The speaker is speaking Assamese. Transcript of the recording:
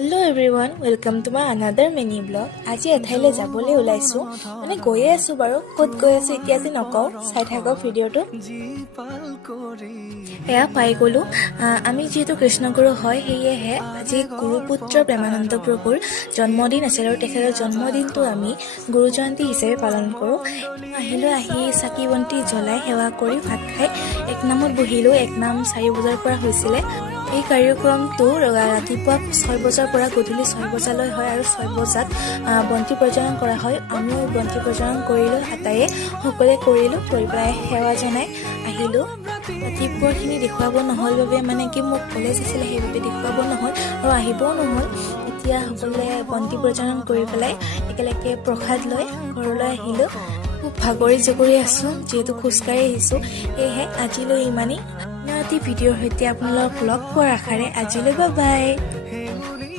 Hello everyone welcome to my another mini blog. आज एठाइले जाबले ओलाइছো माने गये आसु बारो कत गय आसु इतिया जे नकौ চাই থাকক ভিডিওটো। এয়া পাই গলো আমি যেহেতু কৃষ্ণগুৰু হয় সেয়েহে আজি গুৰুপুত্ৰ প্ৰেমানন্দ প্ৰভুৰ জন্মদিন আছিল আৰু তেখেতৰ জন্মদিনটো আমি গুৰু জয়ন্তী হিচাপে পালন কৰোঁ। আহিলো আহি চাকি বন্তি জ্বলাই সেৱা কৰি ভাত খাই এক নামত বহিলো। এক নাম 4 বজাৰ পৰা হৈছিলে। এই কাৰ্যক্ৰমটো ৰাতিপুৱা 6 বজাৰ পৰা গধূলি 6 বজালৈ হয় আৰু 6 বজাত বন্তি প্ৰজ্বলন কৰা হয়। আমিও বন্তি প্ৰজ্বলন কৰিলো, আটাইয়ে সকলোৱে কৰিলো, কৰি পেলাই সেৱা জনাই আহিলো। ৰাতিপুৱাখিনি দেখুৱাব নহ'ল বাবে মানে কি মোৰ কলেজ আছিলে সেইবাবে দেখুৱাব নহ'ল আৰু আহিবও নহ'ল। এতিয়া সকলোৱে বন্তি প্ৰজ্বলন কৰি পেলাই একেলগে প্ৰসাদ লৈ ঘৰলৈ আহিলো। খুব ভাগৰি জগৰি আছো যিহেতু খোজকাঢ়ি আহিছো। সেয়েহে আজিলৈ ইমানেই। ভিডিঅ'ৰ সৈতে আপোনালোকক লগ পোৱাৰ আশাৰে আজিলৈ বাই বাই।